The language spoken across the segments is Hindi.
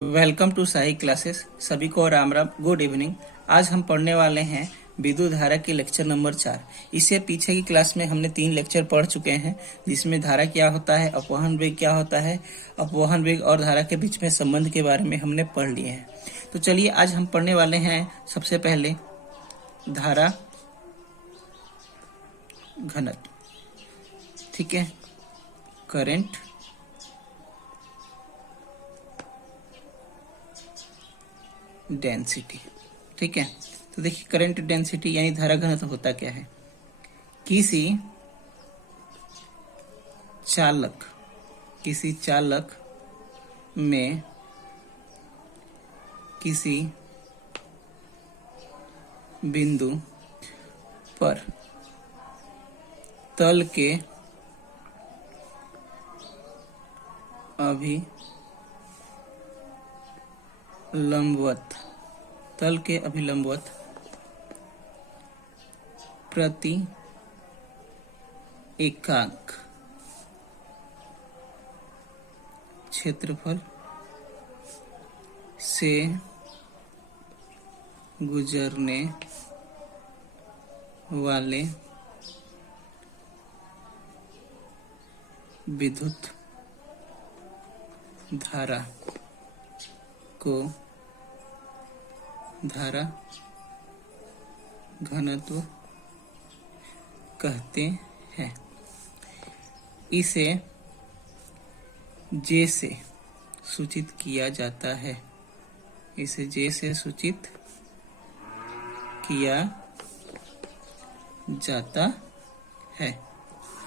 Welcome to Sai classes. सभी को राम राम, गुड इवनिंग। आज हम पढ़ने वाले हैं विद्युत धारा की लेक्चर नंबर 4। इससे पीछे की क्लास में हमने 3 लेक्चर पढ़ चुके हैं, जिसमें धारा क्या होता है, अपवहन वेग क्या होता है, अपवहन वेग और धारा के बीच में संबंध के बारे में हमने पढ़ लिए हैं। तो चलिए आज हम पढ़ने वाले हैं सबसे पहले धारा घनत्व। ठीक है, करंट डेंसिटी। ठीक है, तो देखिए करंट डेंसिटी यानी धारा घनत्व होता क्या है। किसी चालक में किसी बिंदु पर तल के अभिलंबवत प्रति एकांक क्षेत्रफल से गुजरने वाले विद्युत धारा को धारा घनत्व कहते हैं। इसे जे से सूचित किया जाता है। इसे जे से सूचित किया जाता है।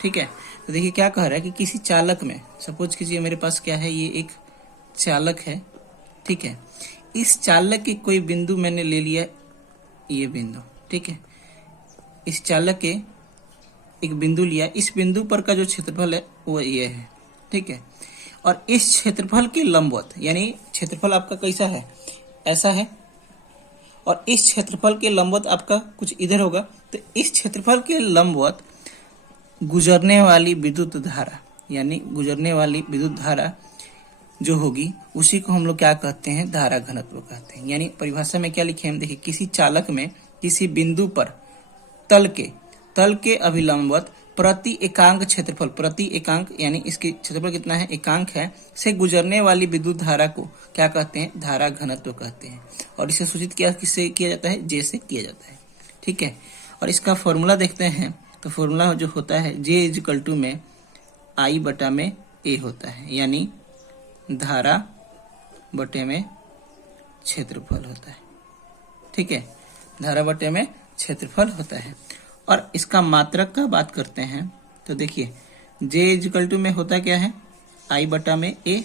ठीक है, तो देखिए क्या कह रहा है कि किसी चालक में, सपोज कीजिए मेरे पास क्या है, ये एक चालक है। ठीक है, इस चालक के कोई बिंदु मैंने ले लिया, ये बिंदु। ठीक है, इस चालक के एक बिंदु लिया, इस बिंदु पर का जो क्षेत्रफल है वो ये है। ठीक है, और इस क्षेत्रफल के लंबवत, यानी क्षेत्रफल आपका कैसा है, ऐसा है, और इस क्षेत्रफल के लंबवत आपका कुछ इधर होगा। तो इस क्षेत्रफल के लंबवत गुजरने वाली विद्युत धारा, यानी गुजरने वाली विद्युत धारा जो होगी उसी को हम लोग क्या कहते हैं, धारा घनत्व कहते हैं। यानी परिभाषा में क्या लिखे हम, देखिए किसी चालक में किसी बिंदु पर तल के अभिलंबवत प्रति एकांक क्षेत्रफल, प्रति एकांक यानी इसकी क्षेत्रफल कितना है, एकांक है, से गुजरने वाली विद्युत धारा को क्या कहते हैं, धारा घनत्व कहते हैं। और इसे सूचित किससे किया जाता है, जे से किया जाता है। ठीक है, और इसका फॉर्मूला देखते हैं। तो फॉर्मूला जो होता है जे इक्वल टू में आई बटा में ए होता है, यानी धारा बटे में क्षेत्रफल होता है। ठीक है, धारा बटे में क्षेत्रफल होता है। और इसका मात्रक का बात करते हैं तो देखिए जे इक्वल टू में होता क्या है, आई बटा में ए।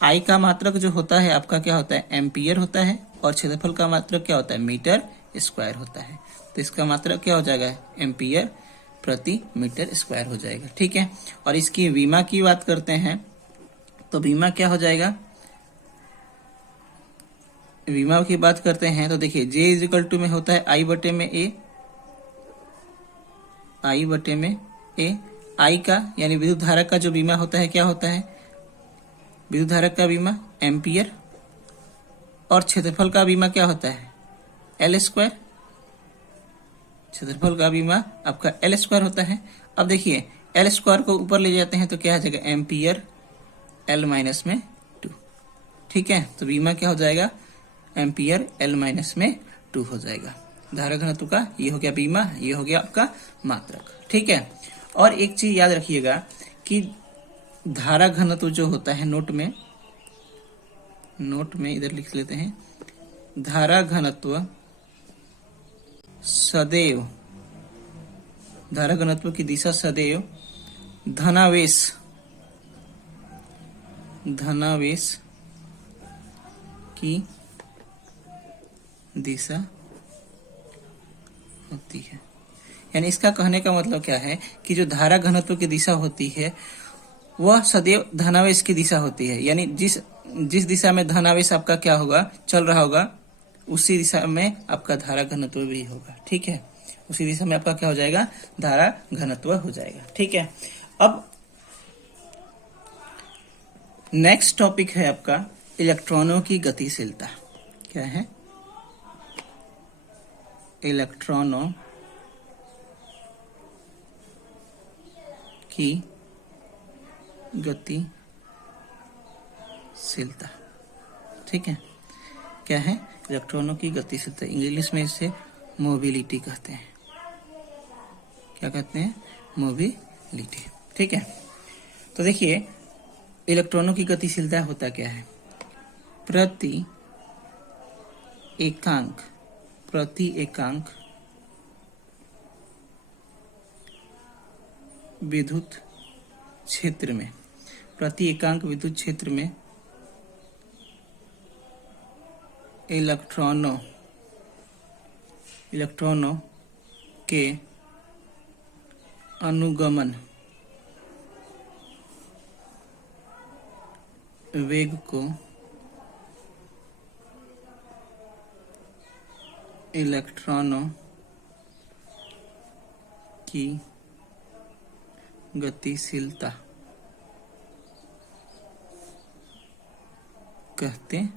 आई का मात्रक जो होता है आपका क्या होता है, एम्पियर होता है, और क्षेत्रफल का मात्रक क्या होता है, मीटर स्क्वायर होता है। तो इसका मात्रक क्या हो जाएगा, एम्पियर प्रति मीटर स्क्वायर हो जाएगा। ठीक है, और इसकी विमा की बात करते हैं तो विमा क्या हो जाएगा, विमा की बात करते हैं तो देखिए जे इक्वल टू में होता है आई बटे में ए, आई बटे में ए। आई का यानी विद्युत धारा का जो बीमा होता है क्या होता है, विद्युत धारा का बीमा एम्पियर, और क्षेत्रफल का बीमा क्या होता है, एल स्क्वायर। क्षेत्रफल का बीमा आपका एल स्क्वायर होता है। अब देखिए एल स्क्वायर को ऊपर ले जाते हैं तो क्या हो जाएगा, एम्पियर एल माइनस में 2। ठीक है, तो बीमा क्या हो जाएगा, एम्पियर एल माइनस में 2 हो जाएगा। धारा घनत्व का ये हो गया बीमा, ये हो गया आपका मात्रक। ठीक है, और एक चीज याद रखिएगा कि धारा घनत्व जो होता है, नोट में इधर लिख लेते हैं, धारा घनत्व सदैव, धारा घनत्व की दिशा सदैव धनावेश की दिशा होती है। यानी इसका कहने का मतलब क्या है कि जो धारा घनत्व की दिशा होती है वह सदैव धनावेश की दिशा होती है। यानी जिस दिशा में धनावेश आपका क्या होगा, चल रहा होगा, उसी दिशा में आपका धारा घनत्व भी होगा। ठीक है, उसी दिशा में आपका क्या हो जाएगा, धारा घनत्व हो जाएगा। ठीक है, अब नेक्स्ट टॉपिक है आपका इलेक्ट्रॉनों की गतिशीलता क्या है? इलेक्ट्रॉनों की गतिशीलता, ठीक है। क्या है? इलेक्ट्रॉनों की गतिशीलता। इंग्लिश में इसे मोबिलिटी कहते हैं। क्या कहते हैं? मोबिलिटी, ठीक है। तो देखिए, इलेक्ट्रॉनों की गतिशीलता होता क्या है? प्रति एकांक विद्युत क्षेत्र में, प्रति एकांक विद्युत क्षेत्र में इलेक्ट्रॉनों के अनुगमन वेग को इलेक्ट्रॉनों की गतिशीलता कहते हैं।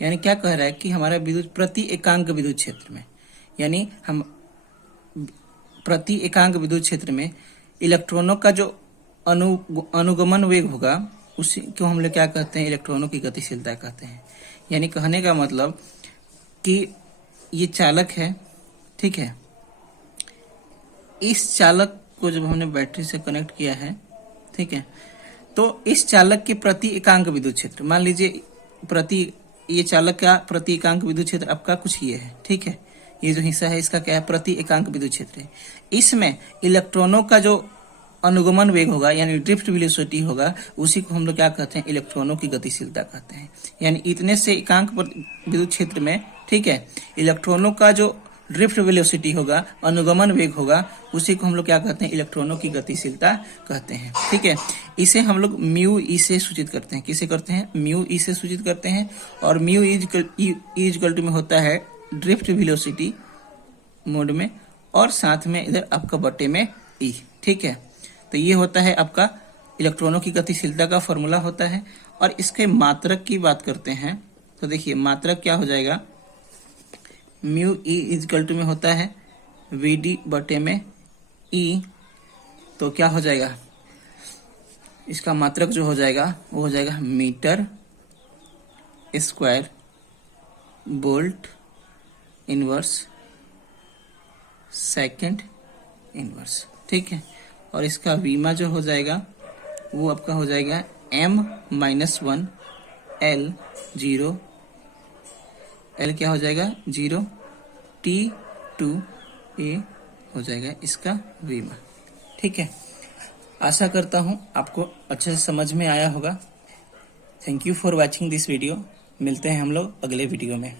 यानी क्या कह रहा है कि हमारा विद्युत प्रति एकांक विद्युत क्षेत्र में, यानी हम प्रति एकांक विद्युत क्षेत्र में इलेक्ट्रॉनों का जो अनुगमन वेग होगा उसी को हम लोग क्या कहते हैं? इलेक्ट्रॉनों की गतिशीलता कहते हैं। यानी कहने का मतलब कि ये चालक है, ठीक है। इस चालक को जब हमने बैटरी से कनेक्ट किया है, ठीक है, तो इस चालक के प्रति एकांक विद्युत क्षेत्र, मान लीजिए ये चालक का प्रति एकांक विद्युत क्षेत्र आपका कुछ ये है, ठीक है। ये जो हिस्सा है इसका क्या है? प्रति एकांक विद्युत क्षेत्र है। इसमें इलेक्ट्रॉनों का जो अनुगमन वेग होगा यानी ड्रिफ्ट वेलोसिटी होगा, उसी को हम लोग क्या कहते हैं? इलेक्ट्रॉनों की गतिशीलता कहते हैं। यानी इतने से एकांक विद्युत क्षेत्र में, ठीक है, इलेक्ट्रॉनों का जो ड्रिफ्ट वेलोसिटी होगा, अनुगमन वेग होगा, उसी को हम लोग क्या कहते हैं? इलेक्ट्रॉनों की गतिशीलता कहते हैं, ठीक है। इसे हम लोग म्यू ई से सूचित करते हैं। किसे करते हैं? म्यू ई से सूचित करते हैं। और म्यू इज में होता है ड्रिफ्ट वेलोसिटी मोड में, और साथ में इधर आपका बटे में ई, ठीक है। तो ये होता है आपका इलेक्ट्रॉनों की गतिशीलता का फॉर्मूला होता है। और इसके मात्रक की बात करते हैं तो देखिए, मात्रक क्या हो जाएगा? म्यू ई इज में होता है वीडी बटे में ई। तो क्या हो जाएगा? इसका मात्रक जो हो जाएगा वो हो जाएगा metre square volt inverse second inverse, ठीक है। और इसका वीमा जो हो जाएगा वो आपका हो जाएगा m-1 L 0, L क्या हो जाएगा? 0 T2 A हो जाएगा इसका वीमा, ठीक है। आशा करता हूँ आपको अच्छे से समझ में आया होगा। Thank you for watching this video. मिलते हैं हम लोग अगले वीडियो में।